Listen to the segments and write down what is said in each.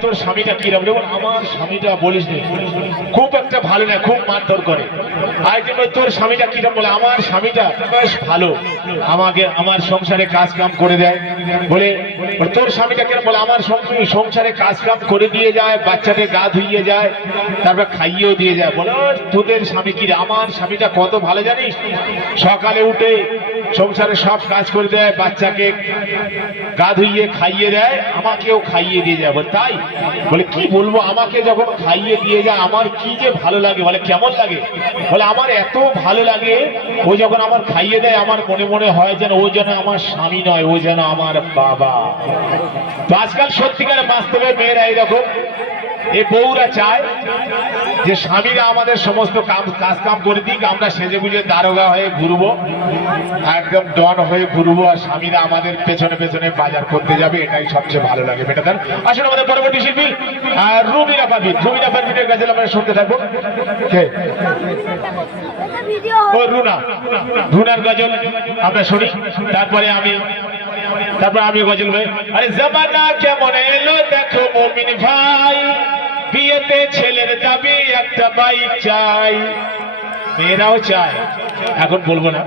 তোর স্বামীটা কিরম রে? আমার স্বামীটা বলিস নে। খুব একটা ভালো না, খুব মারধর করে। আর তোর স্বামীটা কিরম বলে, আমার স্বামীটা বেশ ভালো। আমাকে, আমার সংসারে কাজ কাম করে দেয়। বলে তোর স্বামীটা কিরম বলে, আমার সংসারে- কাজ কাম করে দিয়ে যায়, বাচ্চাকে গা ধুইয়ে যায়, তারপর খাইয়েও দিয়ে যায়। বলে, তোদের স্বামী কি? আমার স্বামীটা কত ভালো জানিস? সকালে উঠে সংসারে সব কাজ করে দেয়, বাচ্চাকে গা ধুইয়ে খাইয়ে দেয়, আমাকেও খাইয়ে দিয়ে যায়। তাই? বলে, কি বলব? আমাকে যখন খাইয়ে দিয়ে যায়, আমার কি যে ভালো লাগে? বলে, কেমন লাগে? বলে, আমার এত ভালো লাগে, ও যখন আমার খাইয়ে দেয়, আমার মনে মনে হয় যেন ও যেন আমার স্বামী নয়, ও যেন আমার বাবা। তো আজকাল সত্যিকারে বাস্তবে মেয়েরা এরকম। এ বউরা চায় যে স্বামীরা আমাদের সমস্ত কাম কাজ কাম করে দিক, আমরা সেজে গুজে দারোগা হয়ে ঘুরবো, একদম ডন হয়ে ঘুরবো, আর স্বামীরা আমাদের পেছনে পেছনে বাজার করতে যাবে, এটাই সবচেয়ে ভালো লাগে। বেটাদার আসলে আমাদের পরবর্তী শিল্পী আর রুমিনা পারভিন। রুমিনা পারভিনের কাছে আমরা শুনতে থাকব। ও, রুনা। রুনার গজল আমরা শুনি। তারপরে আমি তারপরে আমি গজল ভাই আরে, জামানা কেমন বাইক চাই। মেয়েরাও চায়। এখন বলব না।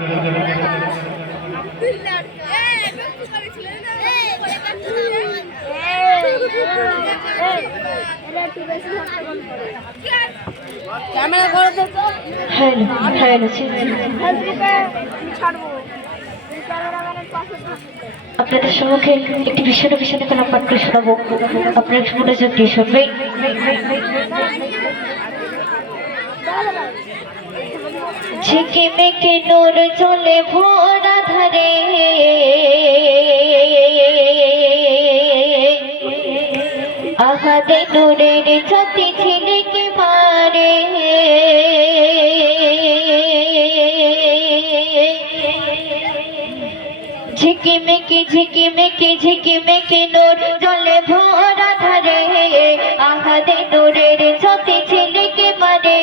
আপনাদের সম্মুখে একটি ভীষণ ভীষণ কোনো পাঠ্য শোনাবো আপনার মনোযোগ দিয়ে শুনবে ঝিকে মেকে নোর চলে ভোরা ধারে আহাদে নোরের ছতি ছেলেকে মারে। ঝিকি মেকি ঝিকি মেকি ঝিকি মেকি নোর চলে ভরা ধারে আহাদে নোরের ছতি ছেলেকে মারে।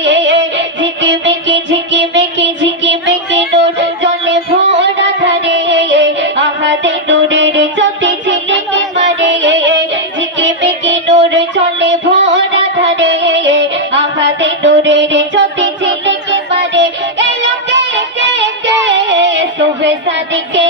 ঝিকি মেকি আহাদে নোরের জ্যোতি ছেলেকে মারে। ঝিকি মেকি নোর চলে ভরা ধারে আহাদে নোরের জ্যোতি ছেলেকে মারে। এলো কে কে কে শোভে সাদিকে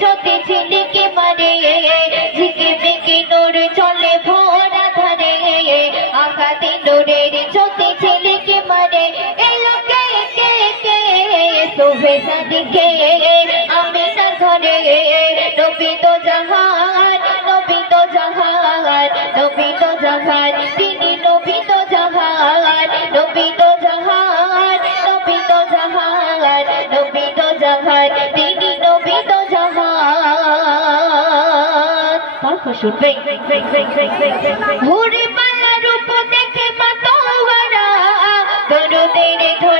চোতে ছেলেকে মারে। ঝিকি মিকি চলে নোরের ছেলেকে মারে। এলো কে কে কে সাদিকে আমি নবী তো জাহান, নবী তো জাহান, নবী তো জাহান। তিনি নবী তো জাহান, নবী তো জাহান, নবী তো জাহান, নবী তো জাহান। তিনি শুনবে ঘুরে পালা রূপ দেখে মাতোয়ারা দরদের তো